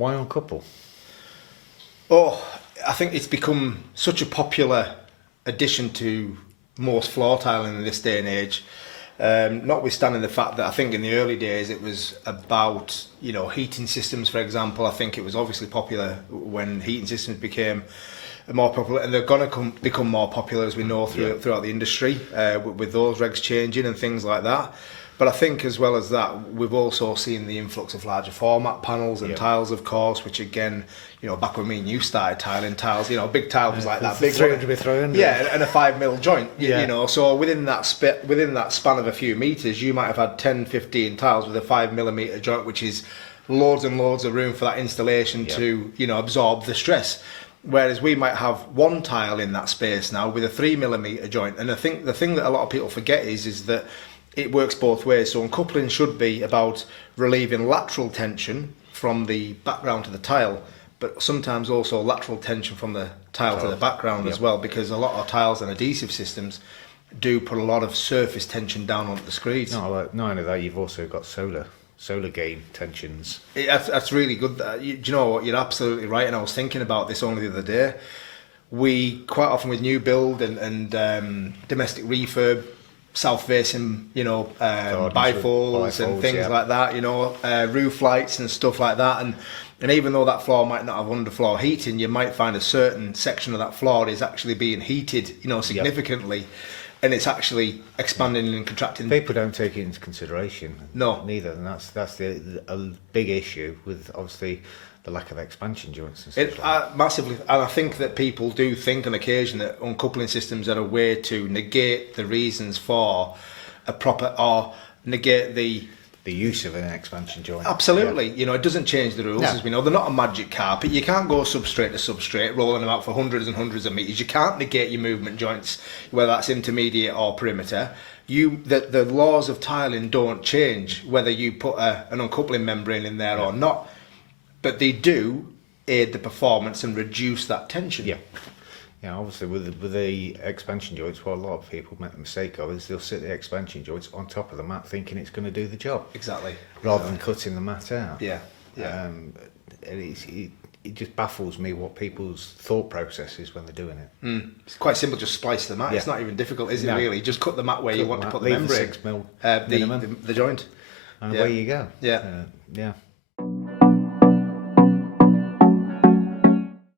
Why uncouple? Oh, I think it's become such a popular addition to most floor tiling in this day and age. Notwithstanding the fact that I think in the early days it was about, heating systems, for example. I think it was obviously popular when heating systems became more popular, and they're going to become more popular as we know throughout the industry with those regs changing and things like that. But I think as well as that, we've also seen the influx of larger format panels and tiles, of course, which again, back when me and you started tiling tiles, big tile was like that. Big 300 by 300. Yeah, and a 5mm joint, so within that span of a few metres, you might have had 10, 15 tiles with a 5mm joint, which is loads and loads of room for that installation to, absorb the stress. Whereas we might have one tile in that space now with a 3mm joint. And I think the thing that a lot of people forget is that it works both ways. So uncoupling should be about relieving lateral tension from the background to the tile, but sometimes also lateral tension from the tile to the background as well, because a lot of tiles and adhesive systems do put a lot of surface tension down onto the screeds. Not only that, you've also got solar gain tensions. That's really good. Do you know what? You're absolutely right. And I was thinking about this only the other day. We quite often with new build and domestic refurb, south-facing, bifolds and things like that, roof lights and stuff like that. And even though that floor might not have underfloor heating, you might find a certain section of that floor is actually being heated, significantly. And it's actually expanding and contracting. People don't take it into consideration. No. Neither. And that's a big issue with, obviously, the lack of expansion joints and stuff like massively. And I think that people do think on occasion that uncoupling systems are a way to negate the reasons for a proper, or negate the use of an expansion joint. Absolutely. It doesn't change the rules, as we know. They're not a magic carpet. You can't go substrate to substrate, rolling them out for hundreds and hundreds of metres. You can't negate your movement joints, whether that's intermediate or perimeter. The laws of tiling don't change, whether you put an uncoupling membrane in there or not. But they do aid the performance and reduce that tension. Yeah, obviously with the expansion joints, what a lot of people make the mistake of is they'll sit the expansion joints on top of the mat thinking it's going to do the job. Exactly. Rather than cutting the mat out. Yeah. It just baffles me what people's thought process is when they're doing it. It's quite simple, just splice the mat. It's not even difficult, is it really? Just cut the mat where you want to put the membrane. The 6mm minimum. The joint. And away you go. Yeah.